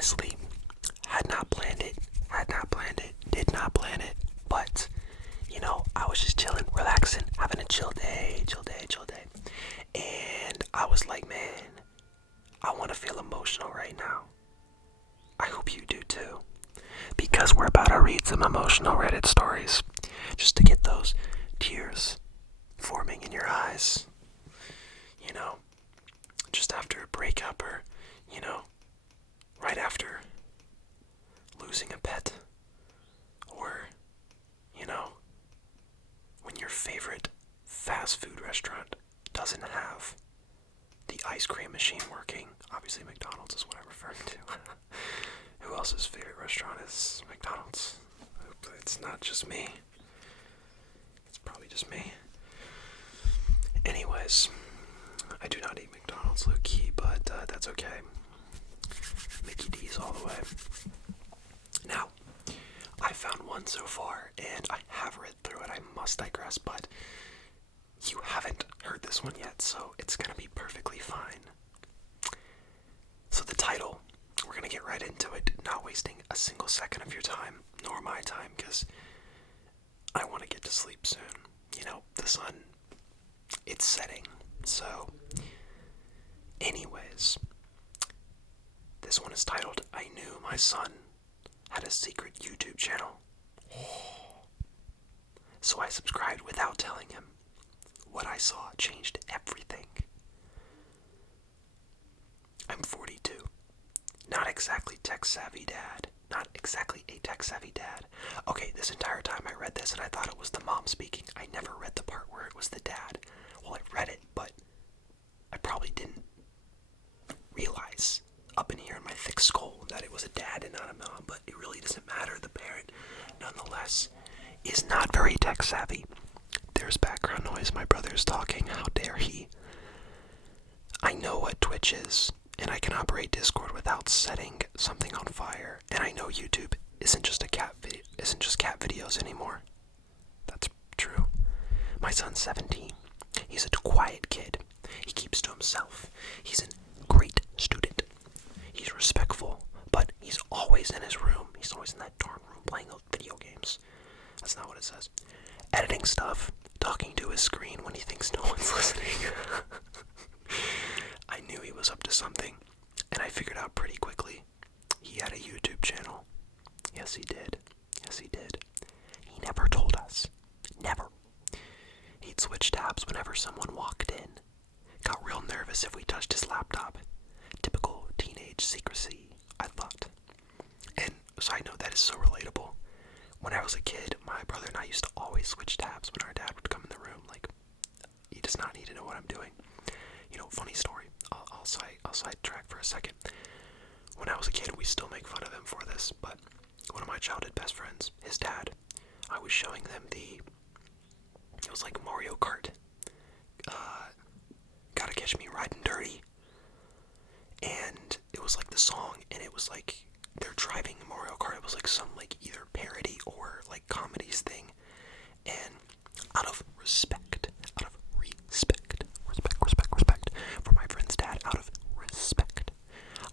honestly, had not planned it, did not plan it, but, I was just chilling, relaxing, having a chill day, and I was like, man, I want to feel emotional right now. I hope you do too, because we're about to read some emotional Reddit stories, just to get those tears forming in your eyes, just after a breakup or, right after losing a pet, or, when your favorite fast food restaurant doesn't have the ice cream machine working. Obviously McDonald's is what I'm referring to. Who else's favorite restaurant is McDonald's? It's not just me. It's probably just me. Anyways, I do not eat McDonald's low-key, but that's okay. Mickey D's all the way. Now, I found one so far, and I have read through it. I must digress, but you haven't heard this one yet, so it's gonna be perfectly fine. So the title, we're gonna get right into it, not wasting a single second of your time, nor my time, because I want to get to sleep soon. The sun, it's setting. So, anyways, this one is titled, I Knew My Son Had a Secret YouTube Channel. So I subscribed without telling him. What I saw changed everything. I'm 42. Not exactly tech-savvy dad. Not exactly a tech-savvy dad. Okay, this entire time I read this and I thought it was the mom speaking. I never read the part where it was the dad. Well, I read it, but I probably didn't realize up in here in my thick skull that it was a dad and not a mom, but it really doesn't matter. The parent, nonetheless, is not very tech-savvy. There's background noise. My brother's talking. How dare he? I know what Twitch is, and I can operate Discord without setting something on fire. And I know YouTube isn't just cat videos anymore. That's true. My son's 17. He's a quiet kid. He keeps to himself. He's a great student. He's respectful, but he's always in his room. He's always in that darn room playing video games. That's not what it says. Editing stuff, talking to his screen when he thinks no one's listening. I knew he was up to something, and I figured out pretty quickly. He had a YouTube channel. Yes, he did. Yes, he did. He never told us. Never. He'd switch tabs whenever someone walked in. Got real nervous if we touched his laptop. Typical teenage secrecy, I thought. And side note, that is so relatable. When I was a kid, my brother and I used to always switch tabs when our dad would come in the room. Like, he does not need to know what I'm doing. Funny story. I'll sidetrack for a second. When I was a kid, we still make fun of him for this, but one of my childhood best friends, his dad, I was showing them it was like Mario Kart. Gotta Catch Me Riding Dirty. And it was like the song, and it was like they're driving Mario Kart. It was like some either parody or comedies thing. And out of respect for my friend's dad, out of respect,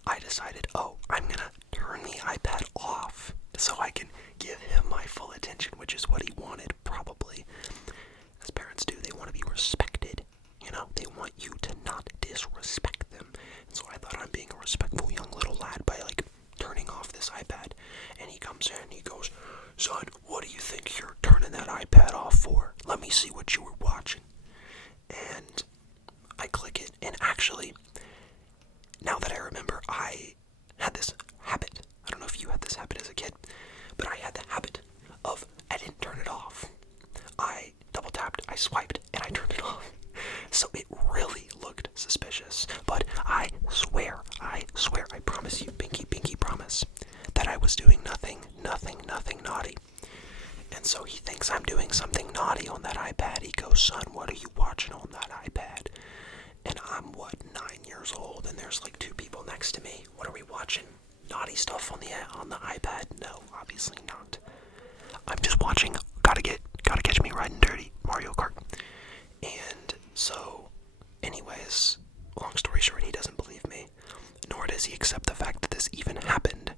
I decided, I'm gonna turn the iPad off so I can give him my full attention, which is what he wanted, probably. As parents do, they want to be respected. They want you to not disrespect them. And so I thought I'm being a respectful young little lad by turning off this iPad. And he comes in and he goes, son, what do you think you're turning that iPad off for? Let me see what you were watching. And I click it, and actually, now that I remember, I had this habit. I don't know if you had this habit as a kid, but I had the habit of, I didn't turn it off. I double tapped, I swiped, and I turned it off. So it really looked suspicious. But I swear, I promise you, pinky promise, that I was doing nothing naughty. And so he thinks I'm doing something naughty on that iPad. He goes, son, what are you watching on that iPad? And I'm, 9 years old, and there's 2 people next to me. What are we watching? Naughty stuff on the iPad? No, obviously not. I'm just watching Gotta Catch Me Riding Dirty, Mario Kart. And so, anyways, long story short, he doesn't believe me. No nor does he accept the fact that this even happened.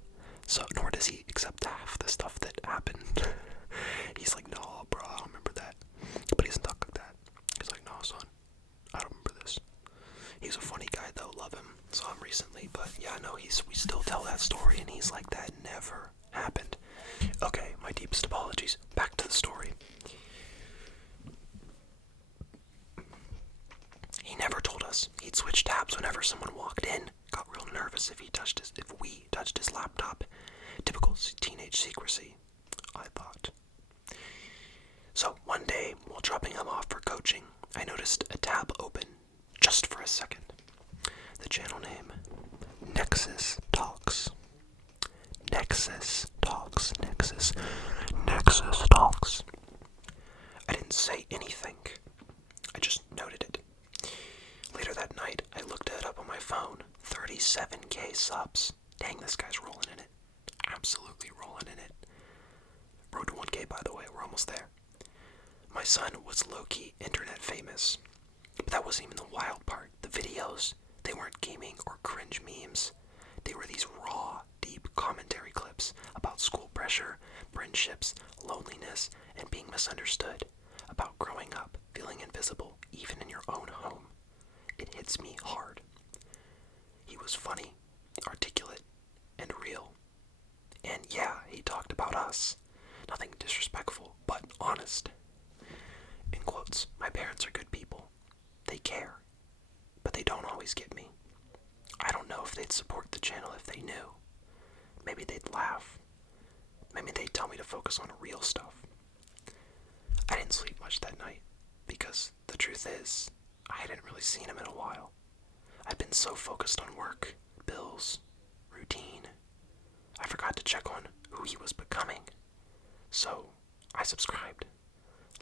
So, nor does he accept half the stuff that happened. He's like, no, bro, I don't remember that. But he doesn't talk like that. He's like, no, son, I don't remember this. He's a funny guy, though, love him. Saw him recently, but yeah, no, we still tell that story, and he's like, that never happened. Okay, my deepest apologies. Back to the story. He never told us. He'd switch tabs whenever someone walked in. Got real nervous if we touched his laptop. Typical teenage secrecy, I thought. So one day, while dropping him off for coaching, I noticed a tab open, just for a second. The channel name, Nexus Talks. Nexus Talks. Nexus Talks. I didn't say anything. I just noted it. Later that night, I looked it up on my phone. 37K subs. Dang, this guy's rolling in it. Absolutely rolling in it. Road to 1K, by the way. We're almost there. My son was low-key internet famous. But that wasn't even the wild part. The videos, they weren't gaming or cringe memes. They were these raw, deep commentary clips about school pressure, friendships, loneliness, and being misunderstood. About growing up, feeling invisible, even in your own home. It hits me hard. He was funny, articulate, and real. And yeah, he talked about us. Nothing disrespectful, but honest. In quotes, my parents are good people. They care, but they don't always get me. I don't know if they'd support the channel if they knew. Maybe they'd laugh. Maybe they'd tell me to focus on real stuff. I didn't sleep much that night, because the truth is, I hadn't really seen him in a while. I'd been so focused on work, bills, routine. I forgot to check on who he was becoming. So, I subscribed,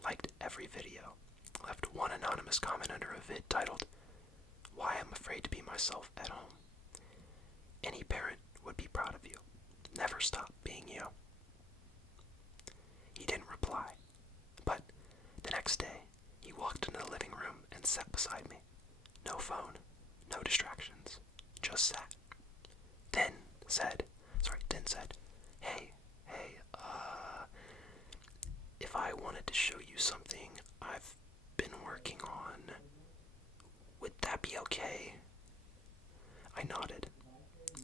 liked every video, left one anonymous comment under a vid titled, "Why I'm Afraid to Be Myself at Home." Any parent would be proud of you. Never stop being you. He didn't reply, but the next day, he walked into the living room and sat beside me. No phone, no distractions, just sat. Then said, hey, if I wanted to show you something I've been working on, would that be okay? I nodded.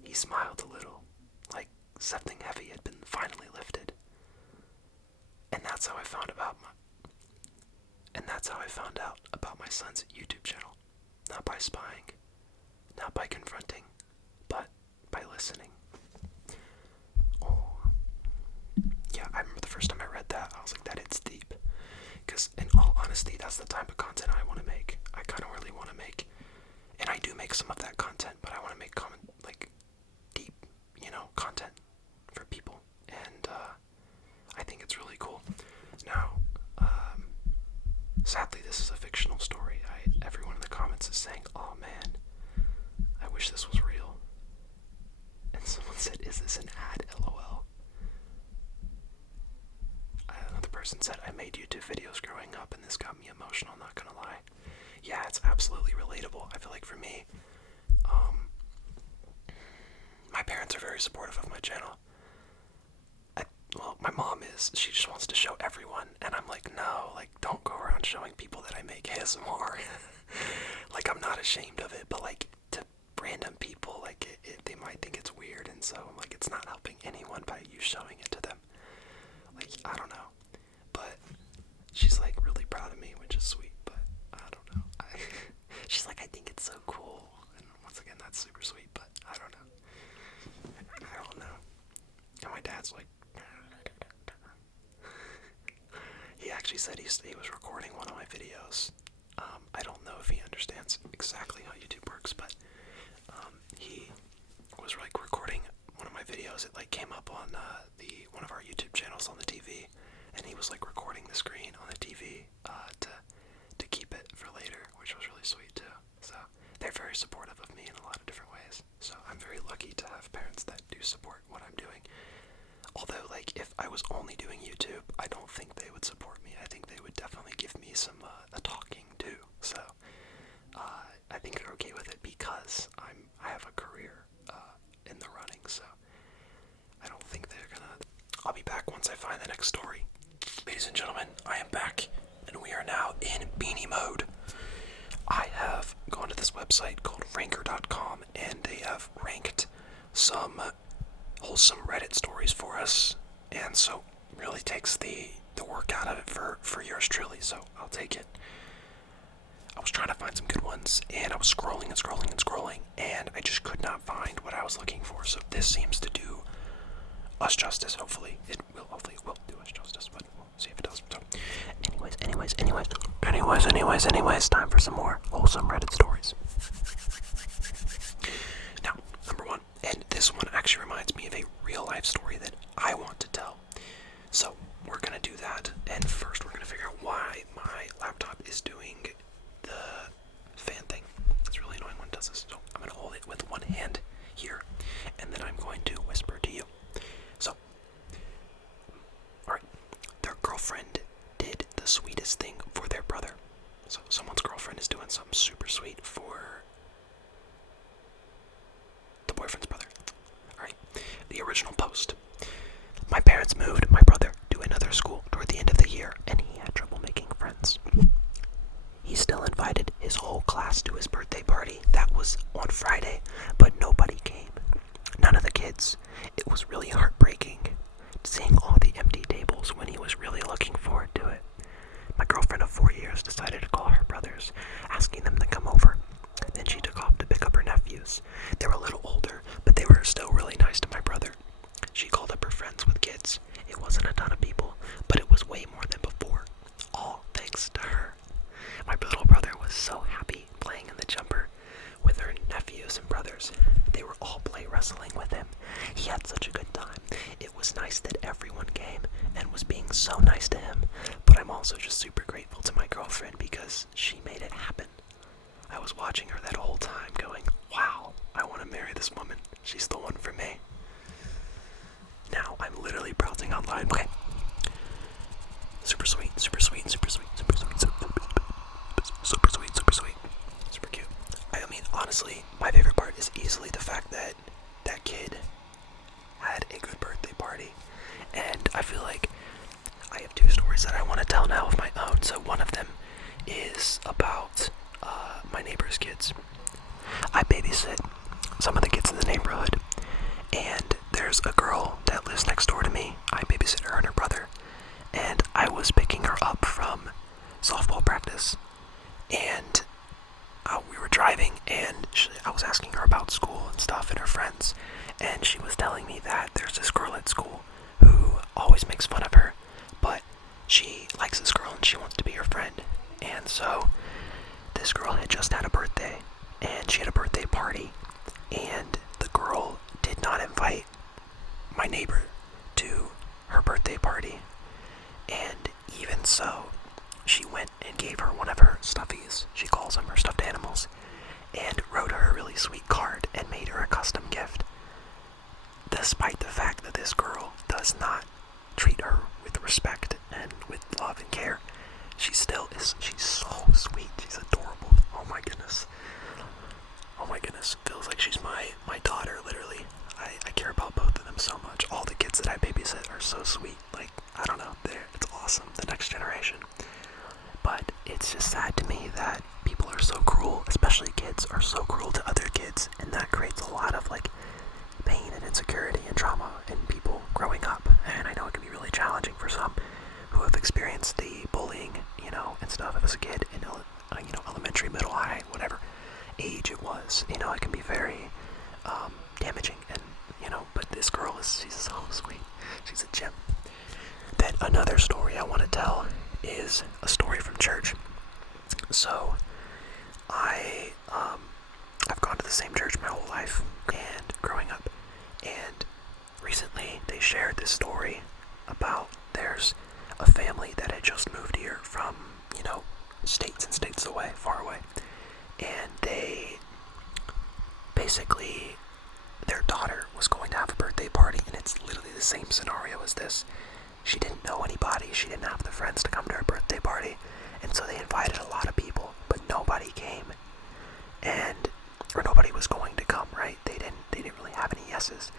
He smiled a little, like something heavy had been finally lifted. And that's how I found out about my son's YouTube channel. Not by spying, not by confronting, but by listening. Oh, yeah, I remember the first time I read that, I was like, that hits deep. Because in all honesty, that's the type of content I want to make. I kind of really want to make, and I do make some of that content, but I want to make deep, content for people. And I think it's really cool. Now, sadly, this is a fictional story. Everyone in the comments is saying, "Oh man, I wish this was real." And someone said, "Is this an ad? LOL." Another person said, "I made YouTube videos growing up, and this got me emotional. Not gonna lie." Yeah, it's absolutely relatable. I feel like for me, my parents are very supportive of my channel. Well, my mom is. She just wants to show everyone, and I'm like, no, don't go around showing people that I make ASMR. I'm not ashamed of it, but to random people, they might think it's weird, and so it's not helping anyone by you showing it to them. I don't know, but she's really proud of me, which is sweet. But I don't know. She's like, I think it's so cool, and once again, that's super sweet. But I don't know. And my dad's like. He actually said he was recording one of my videos. I don't know if he understands exactly how YouTube works, but he was recording one of my videos. It came up on one of our YouTube channels on the TV, and he was recording the screen on the TV to keep it for later, which was really sweet too. So they're very supportive of me in a lot of different ways. So I'm very lucky to have parents that do support what I'm doing. Although, if I was only doing YouTube, I don't think they would support me. I think they would definitely give me some talking too. So I think they're okay with it because I have a career once I find the next story. Ladies and gentlemen, I am back, and we are now in beanie mode. I have gone to this website called ranker.com, and they have ranked some wholesome Reddit stories for us, and so really takes the work out of it for yours truly, so I'll take it. I was trying to find some good ones, and I was scrolling and scrolling and scrolling, and I just could not find what I was looking for, so this seems to do us justice. Hopefully it will do us justice, but we'll see if it does. So anyways, time for some more wholesome Reddit stories. Now, number one, and this one actually reminds me of a real life story that I want to tell. So we're gonna do that, and first we're gonna figure out why my laptop is doing the fan thing. It's really annoying when it does this. So I'm gonna hold it with one hand here, and then I'm going to whisper to you. So, alright, their girlfriend did the sweetest thing for their brother. So someone's girlfriend is doing something super sweet for the boyfriend's brother. Alright, the original post. My parents moved my brother to another school toward the end of the year, and he had trouble making friends. He still invited his whole class to his birthday party. That was on Friday, but nobody came. None of the kids. It was really heartbreaking, seeing all the empty tables when he was really looking forward to it. My girlfriend of 4 years decided to call her brothers, asking them to come over. Then she took off to pick up her nephews. They were a little older, but they were still really nice to my brother. She called up her friends with kids. It wasn't a ton of people, but it was way more than before. All thanks to her. My little brother was so happy playing in the jumper with her nephews and brothers. They were all play wrestling with him. He had such a good time. It was nice that everyone came and was being so nice to him, but I'm also just super grateful to my girlfriend because she made it happen. I was watching her that whole time going, wow, I want to marry this woman. She's the one for me. Now I'm literally browsing online. Okay. Super sweet, super sweet, super sweet, super sweet, super sweet, super sweet, super cute. I mean, honestly, my favorite part is easily the fact that that kid had a good birthday party. And I feel like I have two stories that I want to tell now of my own. So one of them is about my neighbor's kids. I babysit some of the kids in the neighborhood, and there's a girl that lives next door to me. I babysit her and her brother, and I was picking her up from softball practice, and we were driving, and I was asking her about school and stuff and her friends, and she was telling me that there's this girl at school who always makes fun of her, but she likes this girl and she wants to be her friend. And so this girl had just had a birthday, and she had a birthday party, and the girl did not invite my neighbor to her birthday party. And even so, she went and gave her one of her stuffies, she calls them her stuffed animals, and wrote her a really sweet card and made her a custom gift. Despite the fact that this girl does not treat her with respect and with love and care, she still is, she's so sweet, she's adorable. Oh my goodness. Oh my goodness, feels like she's my daughter, literally. I care about both of them so much. All the kids that I babysit are so sweet. Like, I don't know, it's awesome, the next generation. But it's just sad to me that people are so cruel, especially kids are so cruel to other kids, and that creates a lot of like pain and insecurity and trauma in people growing up. And I know it can be really challenging for some who have experienced the bullying, and stuff as a kid in elementary, middle, high, whatever age it was. It can be very damaging, and but this girl she's so sweet. She's a gem. Then another story I want to tell is a story from church. So I've gone to the same church my whole life and growing up, and recently they shared this story about there's a family that had just moved here from states and states away, far away, and they basically, their daughter was going to have a birthday party, and it's literally the same scenario as this. She didn't know anybody, she didn't have the friends to come to her birthday party, and so they invited a lot of people, but nobody came, or nobody was going to come, right? They didn't really have any yeses,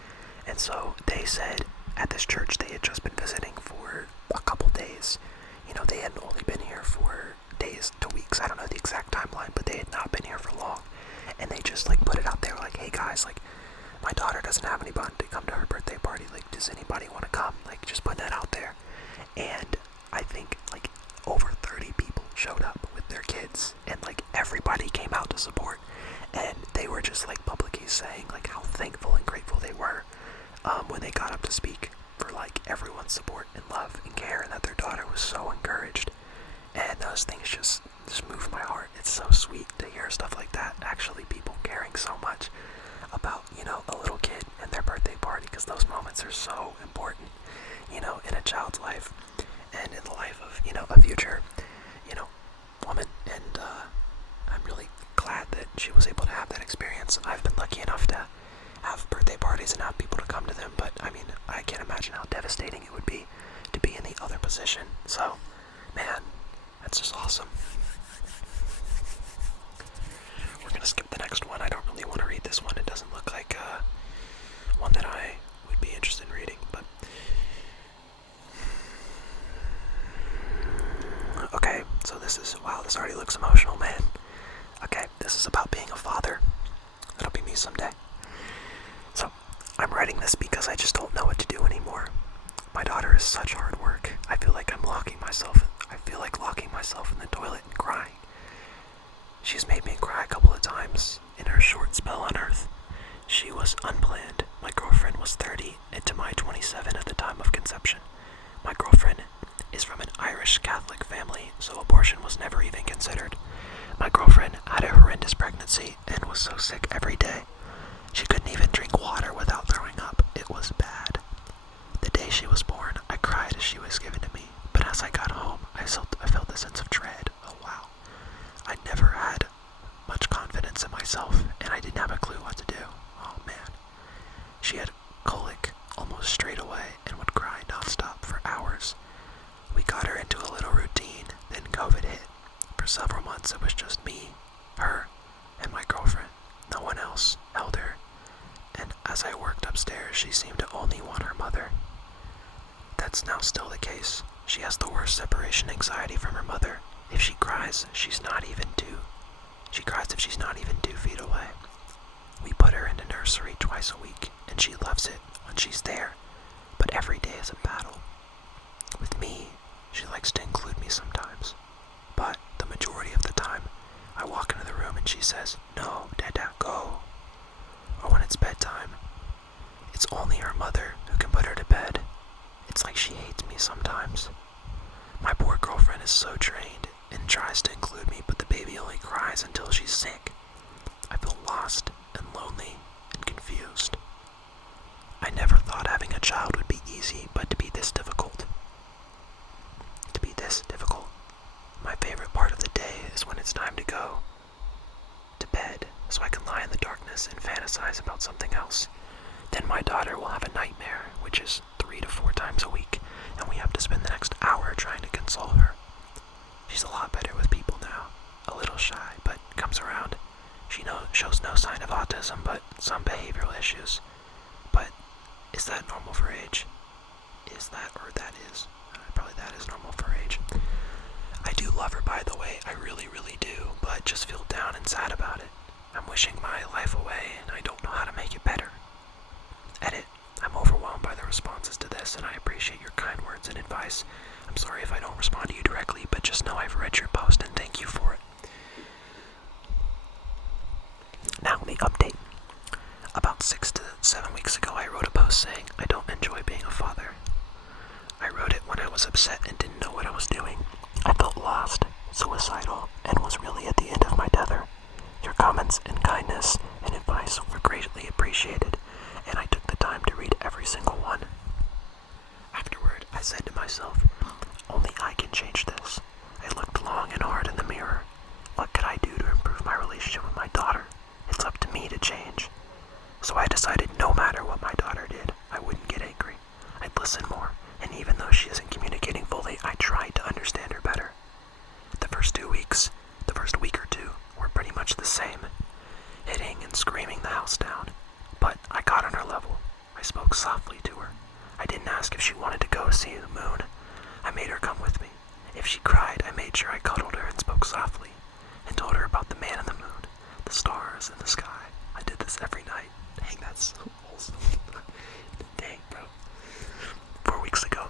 and so they said, at this church. They had just been visiting for a couple days. They hadn't only been here for days to weeks. I don't know the exact timeline, but they had not been here for long. And they just put it out there hey guys, my daughter doesn't have anybody to come to her birthday party. Does anybody want to come? Just putting that out there. And I think over 30 people showed up with their kids, and everybody came out to support. And they were just publicly saying how thankful and grateful they were when they got up to speak for everyone's support and love and care, and that their daughter was so encouraged. And those things just move my heart. It's so sweet to hear stuff like that. Actually, people caring so much about a little kid and their birthday party, because those moments are so important in a child's life and in the life of a future woman. And I'm really glad that she was able to have that experience. I've been lucky enough to have birthday parties and have people to come to them, but I can't imagine how devastating it would be to be in the other position. So, man, that's just awesome. We're gonna skip the next one. I don't really want to read this one. It doesn't look like one that I would be interested in reading, but okay, so this already looks emotional, man. Okay, this is about being a father. That'll be me someday. So, I'm writing this because I just don't know what to do anymore. My daughter is such hard work. I feel like locking myself in the toilet and crying. She's made me cry a couple of times in her short spell on Earth. She was unplanned. My girlfriend was 30 and to my 27 at the time of conception. My girlfriend is from an Irish Catholic family, so abortion was never even considered. My girlfriend had a horrendous pregnancy and was so sick every day. She couldn't even drink water without throwing up. It was bad. The day she was born, I cried as she was given to me, but as I got home, I felt a sense of dread. Oh wow. I'd never had much confidence in myself, and I didn't have a clue what to do. Oh man. She had colic almost straight away and would cry nonstop for hours. We got her into a little routine, then COVID hit. For several months it was just me, her, and my girlfriend. No one else held her. And as I worked upstairs, she seemed to only want her mother. That's now still the case. She has the worst separation anxiety from her mother. If she cries, She cries if she's not even 2 feet away. We put her into nursery twice a week, and she loves it when she's there. But every day is a battle. With me, she likes to include me sometimes. But the majority of the time, I walk into the room and she says, "No, Dada, go." Or when it's bedtime, it's only her mother who can put her to bed. It's like she hates me sometimes. My poor girlfriend is so trained and tries to include me, but the baby only cries until she's sick. I feel lost and lonely and confused. I never thought having a child would be easy, but to be this difficult. My favorite part of the day is when it's time to go to bed, so I can lie in the darkness and fantasize about something else. Then my daughter will have a nightmare, which is 3 to 4 times a week, and we have to spend the next hour trying to console her. She's a lot better with people now, a little shy, but comes around. She shows no sign of autism, but some behavioral issues. But is that normal for age? Probably that is normal for age. I do love her, by the way, I really, really do, but just feel down and sad about it. I'm wishing my life away, and I don't know how to make it better. Edit. I'm overwhelmed by the responses to this, and I appreciate your kind words and advice. I'm sorry if I don't respond to you directly, but just know I've read your post and thank you for it. Now, the update. About 6 to 7 weeks ago, I wrote a post saying, "I don't enjoy being a father." I wrote it when I was upset and didn't know what I was doing. I felt lost, suicidal, and was really at the end of my tether. Your comments and kindness and advice were greatly appreciated, and I took the time to read every single one. Afterward, I said to myself, only I can change this. I looked long and hard in the mirror. What could I do to improve my relationship with my daughter? It's up to me to change. So I decided no matter what my daughter did, I wouldn't get angry. I'd listen more, and even though she isn't communicating fully, I tried to understand her better. The first week or two, were pretty much the same, hitting and screaming the house down. But I got on her level. I spoke softly to her. I didn't ask if she wanted to go see the moon. I made her come with me. If she cried, I made sure I cuddled her and spoke softly, and told her about the man in the moon, the stars, and the sky. I did this every night. Dang, that's so wholesome. Dang, bro. 4 weeks ago,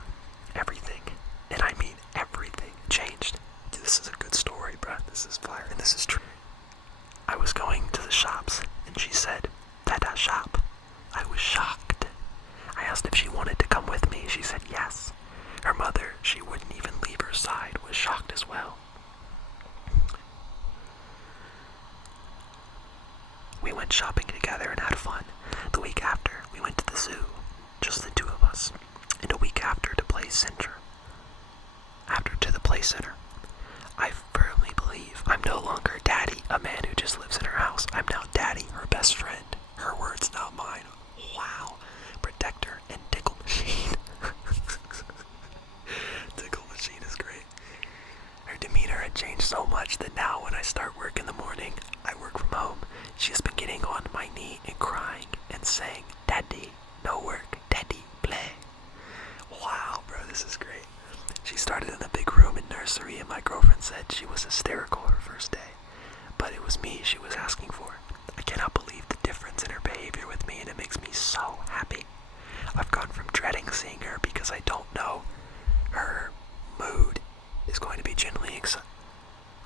everything, and I mean everything, changed. Dude, this is a good story, bro. This is fire, and this is true. I was going to the shops, and she said, "Dada shop." I was shocked. I asked if she wanted to come with me. She said yes. Her mother, she wouldn't even leave her side, was shocked as well. We went shopping together and had fun. The week after, we went to the zoo, just the two of us, and a week after to play center. I firmly believe I'm no longer daddy, a man who just lives in her house. I'm now daddy, her best friend. Her words, not mine. Wow. Protector and tickle machine. Tickle machine is great. Her demeanor had changed so much that now when I start work in the morning, I work from home. She has been getting on my knee and crying and saying, "Daddy, no work. Daddy, play." Wow, bro, this is great. She started in the big room in nursery, and my girlfriend said she was hysterical her first day. But it was me she was asking for. I cannot believe the difference in her behavior with me, and it makes me so happy. I've gone from dreading seeing her because I don't know her mood is going to be genuinely excited.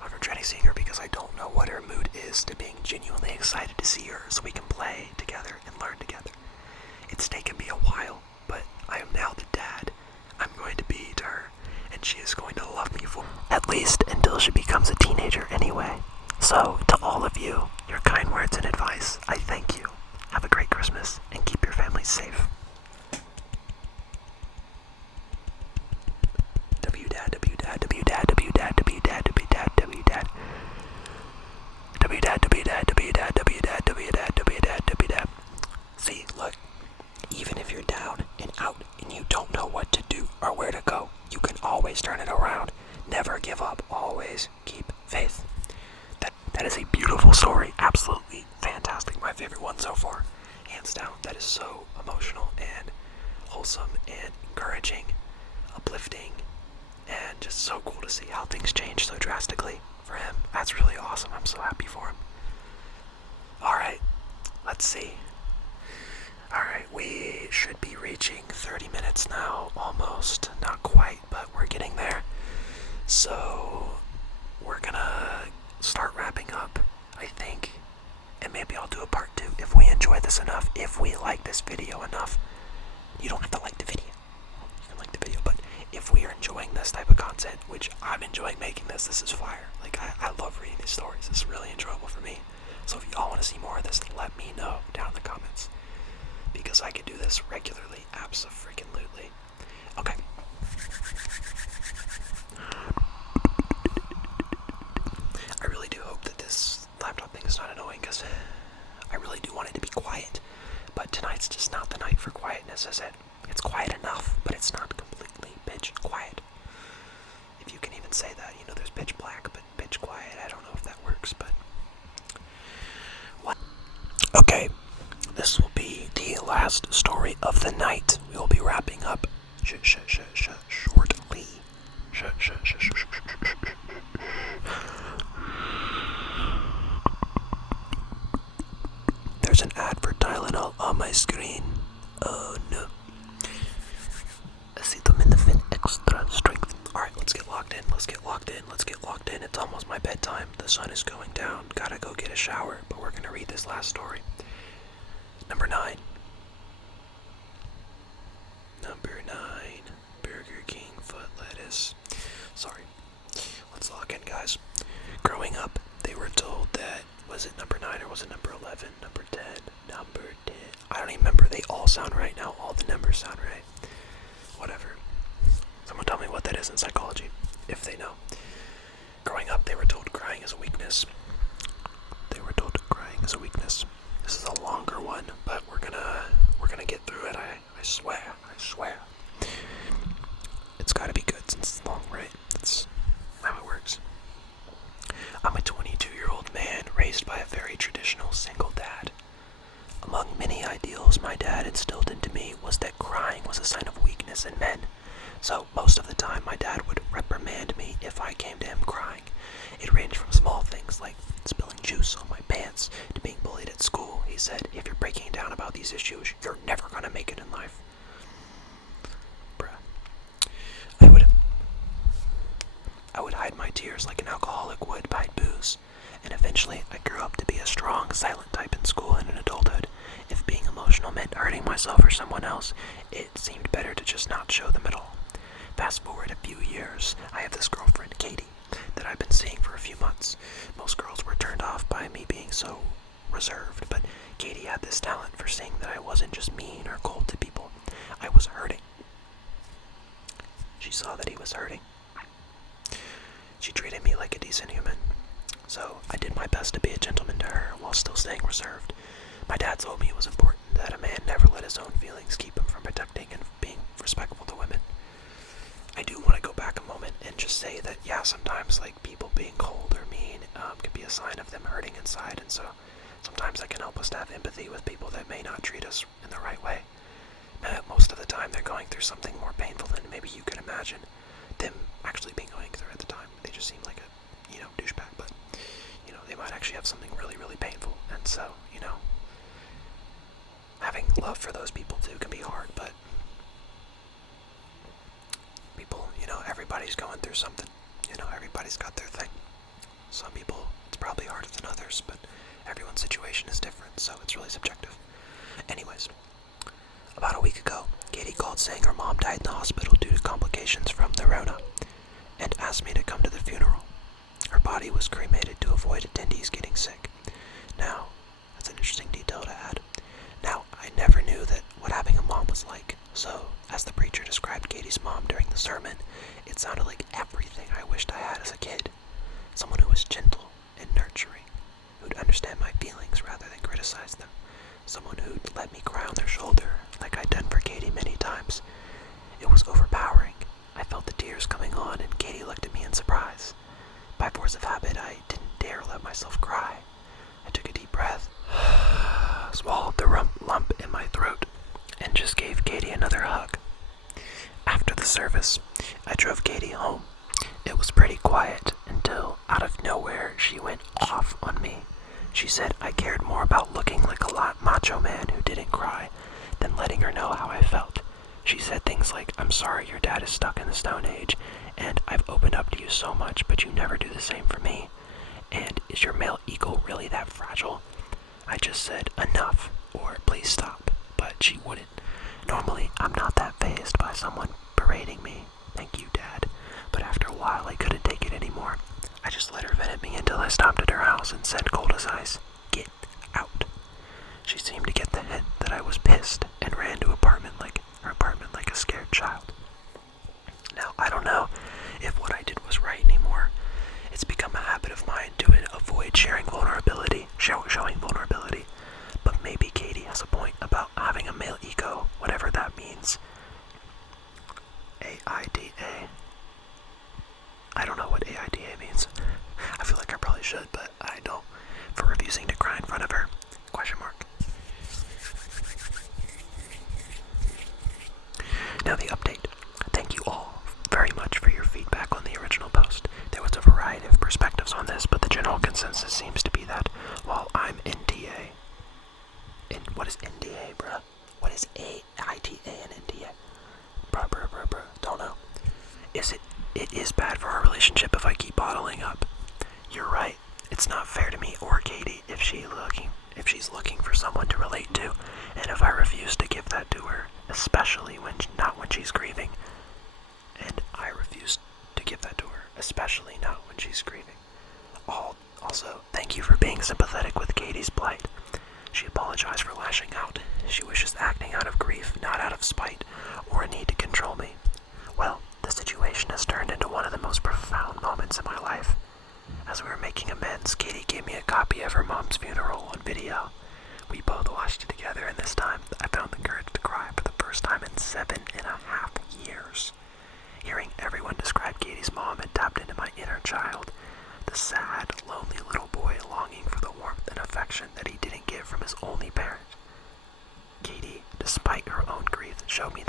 I'm dreading seeing her because I don't know what her mood is, to being genuinely excited to see her so we can play together and learn together. It's taken me a while, but I am now the dad I'm going to be to her, and she is going to love me for at least until she becomes a teenager anyway. So, to all of you, your kind words and advice, I thank you. Have a great Christmas, and keep your families safe. W-Dad, W-Dad, W-Dad, W-Dad, W-Dad, W-Dad, W-Dad. W-Dad, W-Dad, W-Dad, W-Dad, W-Dad, W-Dad, W-Dad. See, look, even if you're down and out and you don't know what to do or where to go, you can always turn it around. Never give up. Always keep faith. That is a beautiful story. Absolutely fantastic. My favorite one so far. Hands down. That is so emotional and wholesome and encouraging, uplifting, and just so cool to see how things change so drastically for him. That's really awesome. I'm so happy for him. Alright, let's see. Alright, we should be reaching 30 minutes now, almost. Not quite, but we're getting there. So, we're gonna start wrapping up, I think. And maybe I'll do a part 2 if we enjoy this enough, if we like this video enough. You don't have to like the video. You can like the video, but if we are enjoying this type of content, which I'm enjoying making this is fire. Like, I love reading these stories. It's really enjoyable for me. So if you all want to see more of this, let me know down in the comments, because I could do this regularly, abso-freaking-lutely. Okay. I really do hope that this laptop thing is not annoying, because I really do want it to be quiet. But tonight's just not the night for quietness, is it? It's quiet enough, but it's not completely pitch quiet. If you can even say that. You know, there's pitch black, but pitch quiet. I don't know if that works, but... what? Okay. This will be the last story of the night. We will be wrapping up shortly. There's an ad for Tylenol on my screen. Oh no. Acetaminophen extra strength. Alright, let's get locked in. It's almost my bedtime. The sun is going down. Gotta go get a shower, but we're gonna read this last story. Number 9. Burger King foot lettuce. Sorry. Let's lock in, guys. Growing up, they were told that, was it number 9 or was it number 11? Number 10. I don't even remember. They all sound right now. All the numbers sound right. Whatever. Someone tell me what that is in psychology, if they know. Growing up, they were told crying is a weakness. This is a longer one, but we're gonna get through it. I swear. It's gotta be good since it's long, right? That's how it works. I'm a 22-year-old man raised by a very traditional single dad. Among many ideals my dad instilled into reminded me was that crying was a sign of weakness in men. So most of the time my dad would reprimand me if I came to him crying. It ranged from small things like spilling juice on my pants to being bullied at school. He said, if you're breaking down about these issues, you're never gonna make it in life. Bruh. I would hide my tears like an alcoholic would hide booze. And eventually I grew up to be a strong, silent type in school and in adulthood. If being emotional meant hurting myself or someone else, it seemed better to just not show them at all. Fast forward a few years, I have this girlfriend, Katie, that I've been seeing for a few months. Most girls were turned off by me being so reserved, but Katie had this talent for seeing that I wasn't just mean or cold to people. I was hurting. She saw that he was hurting. She treated me like a decent human, so I did my best to be a gentleman to her while still staying reserved. My dad told me it was important that a man never let his own feelings keep him from protecting and being respectful to women. I do want to go back a moment and just say that, yeah, sometimes like people being cold or mean can be a sign of them hurting inside, and so sometimes that can help us to have empathy with people that may not treat us in the right way. Most of the time they're going through something more painful than maybe you could imagine them actually being going through at the time. They just seem like a, douchebag, but, they might actually have something really, really painful, and so, having love for those people too can be hard, but people, everybody's going through something. Everybody's got their thing. Some people, it's probably harder than others, but everyone's situation is different, so it's really subjective. Anyways, about a week ago, Katie called saying her mom died in the hospital due to complications from the Rona, and asked me to come to the funeral. Her body was cremated to avoid attendees getting sick. Now, that's an interesting detail to add. Now, I never knew that what having a mom was like, so as the preacher described Katie's mom during the sermon, it sounded like everything I wished I had as a kid. Someone who was gentle and nurturing, who'd understand my feelings rather than criticize them. Someone who'd let me cry on their shoulder, like I'd done for Katie many times. It was overpowering. I felt the tears coming on, and Katie looked at me in surprise. By force of habit, I didn't dare let myself cry. I took a deep breath, swallowed the lump in my throat, and just gave Katie another hug. After the service, I drove Katie home. It was pretty quiet until, out of nowhere, she went off on me. She said I cared more about looking like a macho man who didn't cry than letting her know how I felt. She said things like, "I'm sorry your dad is stuck in the Stone Age, and I've opened up to you so much, but you never do the same for me. And is your male ego really that fragile?" I just said, "Enough," or "Please stop," but she wouldn't. Normally, I'm not that fazed by someone berating me. Thank you, Dad. But after a while, I couldn't take it anymore. I just let her vent at me until I stopped at her house and said cold as ice, "Get out." She seemed to get the hint that I was pissed and ran to her apartment like a scared child. Now, I don't know if what I did was right anymore. It's become a habit of mine to avoid showing vulnerability. But maybe Katie has a point about having a male ego, whatever that means. AIDA. I don't know what AIDA means. I feel like I probably should, but I don't. For refusing to cry in front of her. Question mark. Now the update. Thank you all very much for your feedback on the original post. There was a variety of perspectives on this, but the general consensus seems to be that while I'm NTA, what is NDA, bruh? What is AITA and NDA? Bruh, don't know. It is bad for our relationship if I keep bottling up. You're right. It's not fair to me or Katie if she's looking for someone to relate to, and if I refuse to give that to her, especially not when she's grieving. And I refuse to give that to her, especially not when she's grieving. Also, thank you for being sympathetic with Katie's plight. She apologized for lashing out. She was just acting out of grief, not out of spite, or a need to control me. Well, the situation has turned into one of the most profound moments in my life. As we were making amends, Katie gave me a copy of her mom's funeral on video. We both watched it together, and this time, I found the courage to cry for the first time in 7.5 years. Hearing everyone describe Katie's mom had tapped into my inner child, the sad, lonely little boy longing for the warmth and affection that he didn't get from his only parent. Katie, despite her own showed me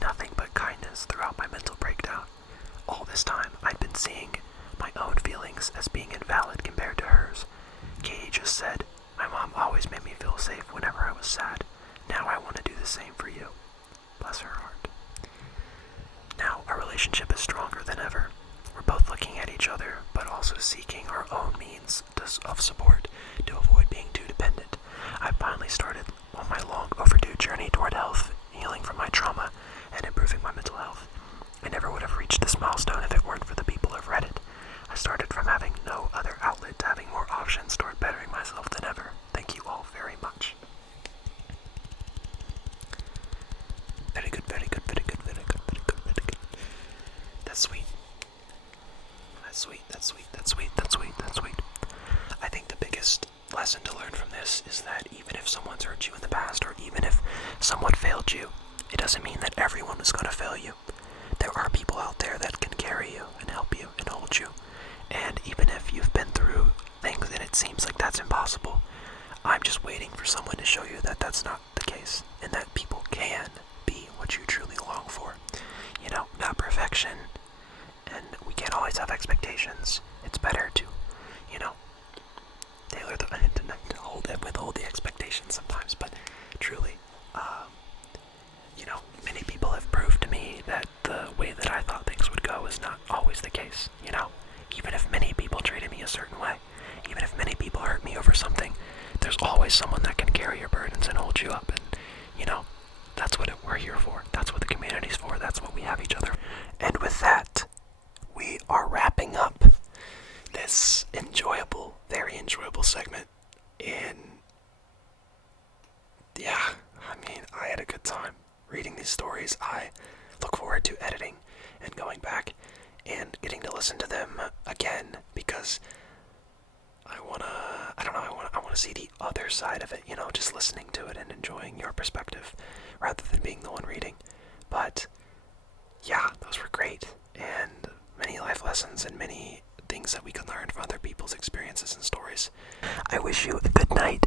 nothing but kindness throughout my mental breakdown. All this time, I'd been seeing my own feelings as being invalid compared to hers. Katie just said, "My mom always made me feel safe whenever I was sad. Now I want to do the same for you." Bless her heart. Now, our relationship is stronger than ever. We're both looking at each other, but also seeking our own means of support to avoid being too dependent. I finally started on my long overdue journey toward health, healing from my trauma, and improving my mental health. I never would have reached this milestone if it weren't for the people of Reddit. I started from having no other outlet to having more options toward bettering myself than ever. Thank you all very much. Very good, very good, very good, very good, very good, very good. That's sweet. That's sweet, that's sweet, that's sweet, that's sweet, that's sweet. I think the biggest lesson to learn from this is that even if someone's hurt you in the past, or even if someone failed you, it doesn't mean that everyone is going to fail you. There are people out there that can carry you and help you and hold you. And even if you've been through things and it seems like that's impossible, I'm just waiting for someone to show you that that's not the case, and that people can be what you truly long for. You know, not perfection, and we can't always have expectations. It's better to, you know, tailor the withhold the expectations sometimes, but truly, you know, many people have proved to me that the way that I thought things would go is not always the case, you know? Even if many people treated me a certain way, even if many people hurt me over something, there's always someone that can carry your burdens and hold you up, and, you know, that's what we're here for. That's what the community's for. That's what we have each other. And with that, we are wrapping up this very enjoyable segment. And yeah, I mean, I had a good time reading these stories. I look forward to editing and going back and getting to listen to them again, because I want to see the other side of it, you know, just listening to it and enjoying your perspective rather than being the one reading. But yeah, those were great, and many life lessons and many things that we can learn from other people's experiences and stories. I wish you a good night,